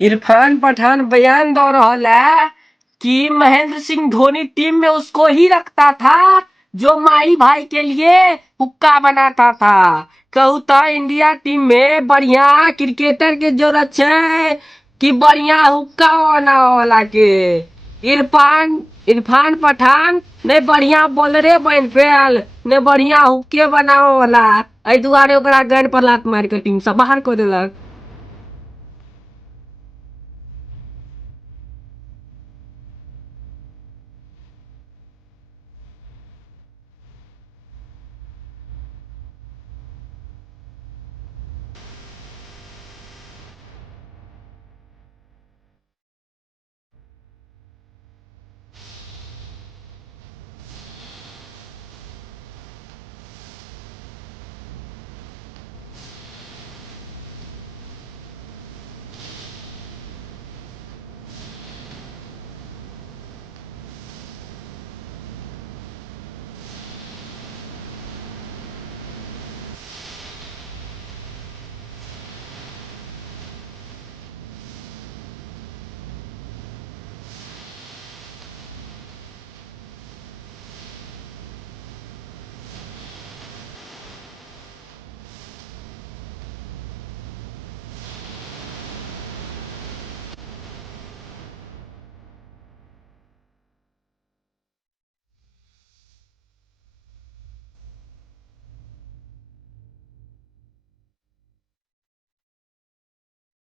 इरफान पठान बयान दे रहा है कि महेंद्र सिंह धोनी टीम में उसको ही रखता था जो माई भाई के लिए हुक्का बनाता था। कहू तो इंडिया टीम में बढ़िया क्रिकेटर के जरूरत है कि बढ़िया हुक्का बना वाला के। इरफान इरफान पठान ने बढ़िया बॉलरे बन पेल ने बढ़िया हुक्के बनावे वाला। एहि दुआरे ओकरा गन पर लात मार के टीम से बाहर कर देलक।